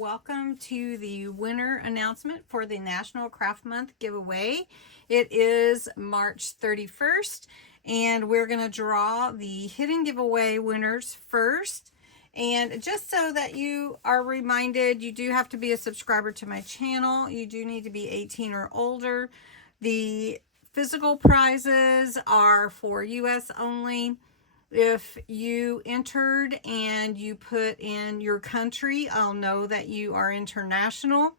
welcome to the winner announcement for the National Craft Month giveaway. It is March 31st, and we're going to draw the hidden giveaway winners first. And just so that you are reminded, you do have to be a subscriber to my channel. You do need to be 18 or older. The physical prizes are for US only. If you entered and you put in your country, I'll know that you are international,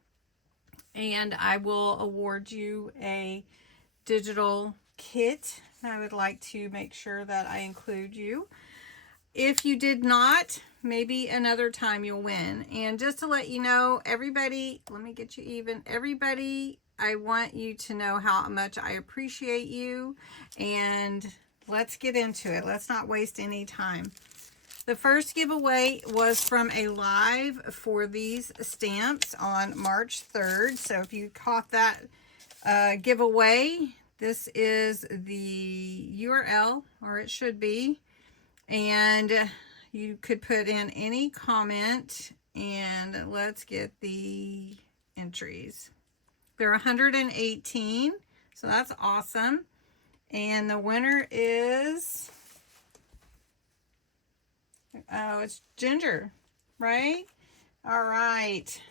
and I will award you a digital kit. I would like to make sure that I include you. If you did not, maybe another time you'll win. And just to let you know, everybody, let me get you even. Everybody, I want you to know how much I appreciate you, and let's get into it. Let's not waste any time. The first giveaway was from a live for these stamps on March 3rd. So if you caught that giveaway, this is the URL, or it should be. And you could put in any comment, and let's get the entries. There are 118, so that's awesome. And the winner is, oh, it's Ginger, right? All right.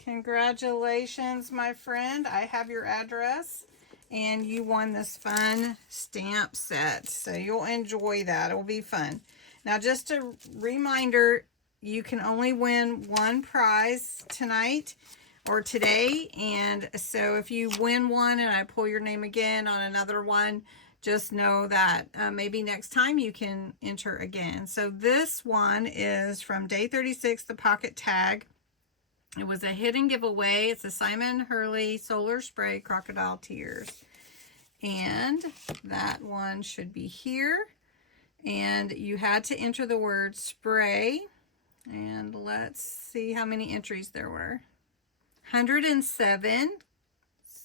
Congratulations, my friend. I have your address, and you won this fun stamp set. So you'll enjoy that. It will be fun. Now, just a reminder, you can only win one prize tonight or today, and so if you win one and I pull your name again on another one, just know that maybe next time you can enter again. So this one is from day 36, the pocket tag. It was a hidden giveaway. It's a Simon Hurley Solar Spray Crocodile Tears, and that one should be here. And you had to enter the word spray, and let's see how many entries there were. 107.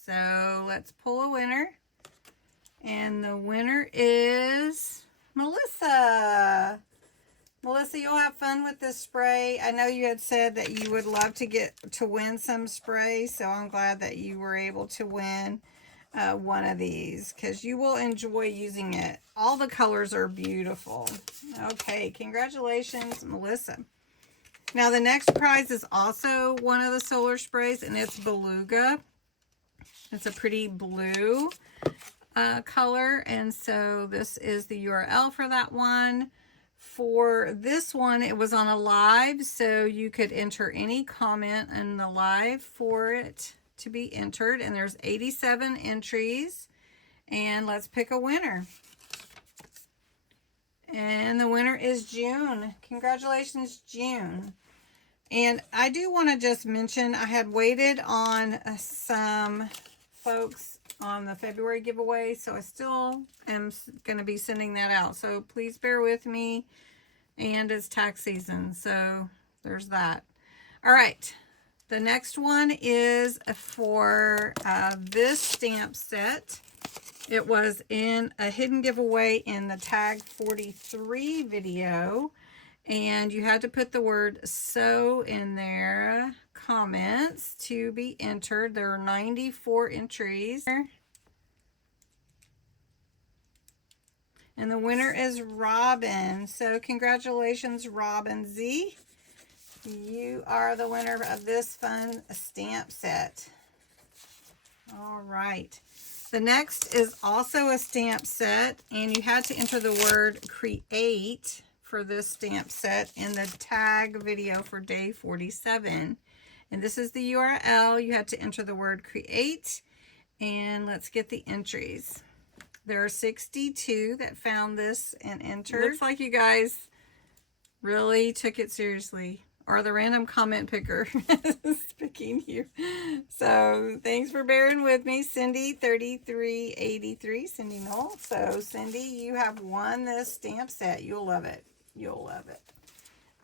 So let's pull a winner. And the winner is Melissa. Melissa, you'll have fun with this spray. I know you had said that you would love to get to win some spray, so I'm glad that you were able to win one of these, because you will enjoy using it. All the colors are beautiful. Okay, congratulations, Melissa. Now, the next prize is also one of the solar sprays, and it's Beluga. It's a pretty blue color, and so this is the URL for that one. For this one, it was on a live, so you could enter any comment in the live for it to be entered, and there's 87 entries, and let's pick a winner. And the winner is June. Congratulations, June. And I do want to just mention, I had waited on some folks on the February giveaway, so I still am going to be sending that out. So please bear with me, and it's tax season, so there's that. All right, the next one is for this stamp set. It was in a hidden giveaway in the Tag 43 video, and you had to put the word "so" in there, comments, to be entered. There are 94 entries. And the winner is Robin. So congratulations, Robin Z. You are the winner of this fun stamp set. All right. The next is also a stamp set, and you had to enter the word "create" for this stamp set in the tag video for day 47. And this is the URL. You had to enter the word "create," and let's get the entries. There are 62 that found this and entered. Looks like you guys really took it seriously, or the random comment picker is picking you. So thanks for bearing with me, Cindy 3383, Cindy Knoll. So Cindy, you have won this stamp set. You'll love it. You'll love it.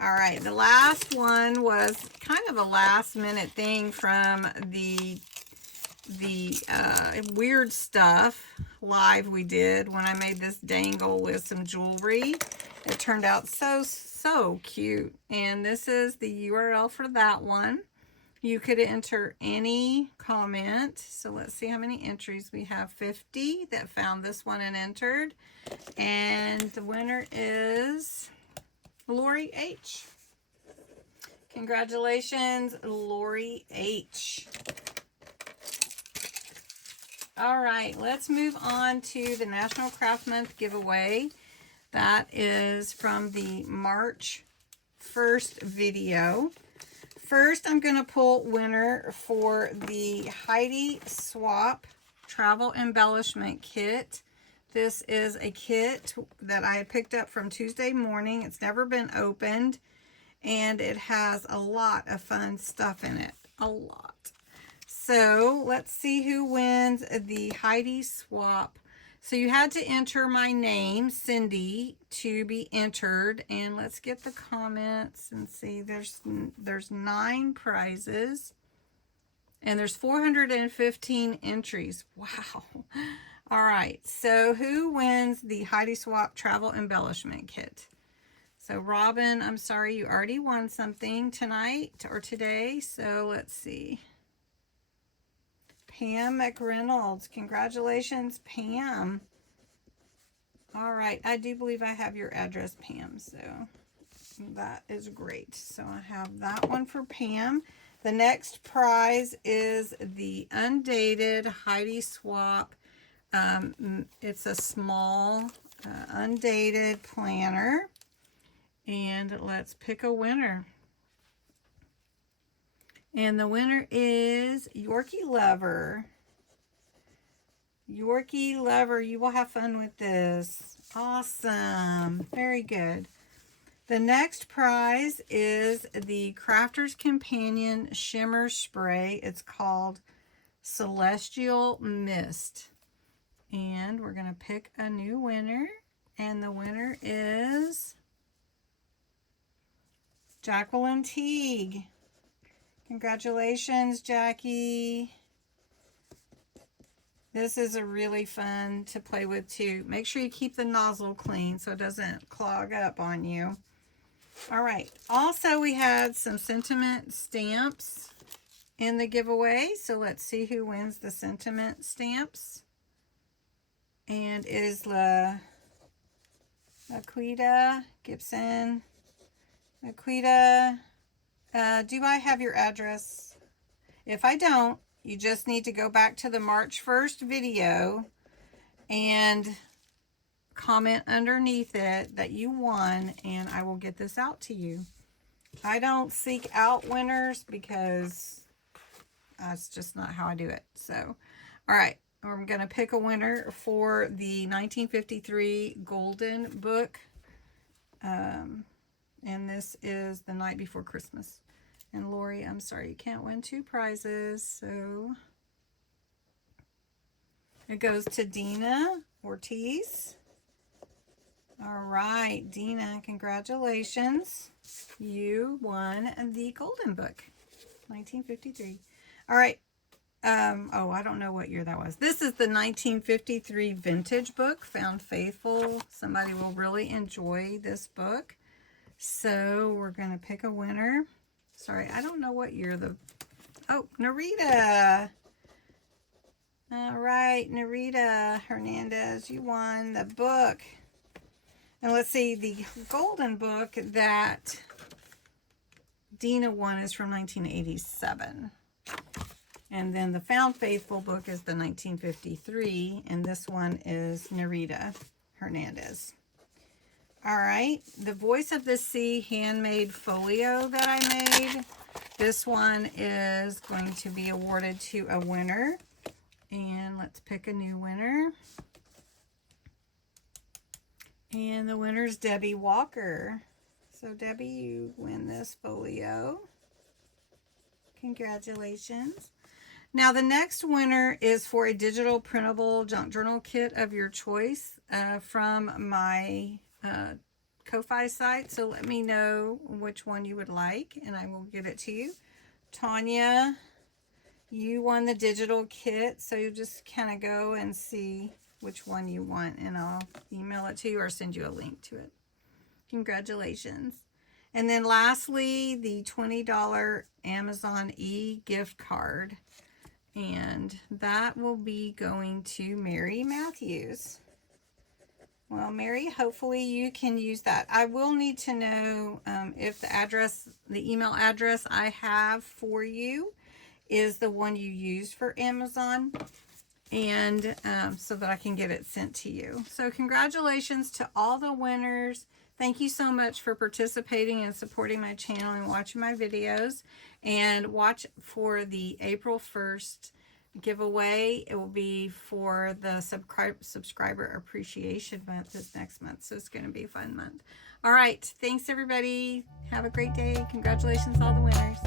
All right, the last one was kind of a last minute thing from the weird stuff live we did when I made this dangle with some jewelry. It turned out so cute, and this is the URL for that one. You could enter any comment. So let's see how many entries we have. 50 that found this one and entered. And the winner is Lori H. Congratulations, Lori H. All right, let's move on to the National Craft Month giveaway. That is from the March 1st video. First, I'm going to pull winner for the Heidi Swapp Travel Embellishment Kit. This is a kit that I picked up from Tuesday morning. It's never been opened, and it has a lot of fun stuff in it. A lot. So, let's see who wins the Heidi Swapp. So, you had to enter my name, Cindy, to be entered. And let's get the comments and see. There's 9 prizes. And there's 415 entries. Wow. All right. So, who wins the Heidi Swapp Travel Embellishment Kit? So, Robin, I'm sorry, you already won something tonight or today. So, let's see. Pam McReynolds. Congratulations, Pam. All right. I do believe I have your address, Pam. So that is great. So I have that one for Pam. The next prize is the Undated Heidi Swapp. It's a small undated planner. And let's pick a winner. And the winner is Yorkie Lover. Yorkie Lover, you will have fun with this. Awesome. Very good. The next prize is the Crafter's Companion Shimmer Spray. It's called Celestial Mist. And we're going to pick a new winner. And the winner is Jacqueline Teague. Congratulations, Jackie. This is a really fun to play with too. Make sure you keep the nozzle clean so it doesn't clog up on you. All right. Also, we had some sentiment stamps in the giveaway. So let's see who wins the sentiment stamps. And it is Laquita Gibson. Laquita. Do I have your address? If I don't, you just need to go back to the March 1st video and comment underneath it that you won, and I will get this out to you. I don't seek out winners because that's just not how I do it. So, all right, I'm going to pick a winner for the 1953 Golden Book. And this is The Night Before Christmas. And Lori, I'm sorry, you can't win 2 prizes. So it goes to Dina Ortiz. All right, Dina, congratulations. You won the Golden Book, 1953. All right. Oh, I don't know what year that was. This is the 1953 vintage book, Found Faithful. Somebody will really enjoy this book. So we're going to pick a winner. Sorry, I don't know what year the... Oh, Narita. All right, Narita Hernandez, you won the book. And let's see, the Golden Book that Dina won is from 1987. And then the Found Faithful book is the 1953, and this one is Narita Hernandez. All right, the Voice of the Sea handmade folio that I made. This one is going to be awarded to a winner. And let's pick a new winner. And the winner's Debbie Walker. So Debbie, you win this folio. Congratulations. Now the next winner is for a digital printable junk journal kit of your choice from my Ko-Fi site. So let me know which one you would like and I will get it to you. Tanya, you won the digital kit, so you just kind of go and see which one you want and I'll email it to you or send you a link to it. Congratulations. And then lastly, the $20 Amazon e-gift card. And that will be going to Mary Matthews. Well, Mary, hopefully you can use that. I will need to know if the email address I have for you is the one you use for Amazon, and so that I can get it sent to you. So congratulations to all the winners. Thank you so much for participating and supporting my channel and watching my videos. And watch for the April 1st giveaway. It will be for the subscriber appreciation month this next month. So it's going to be a fun month. All right. Thanks, everybody. Have a great day. Congratulations, all the winners.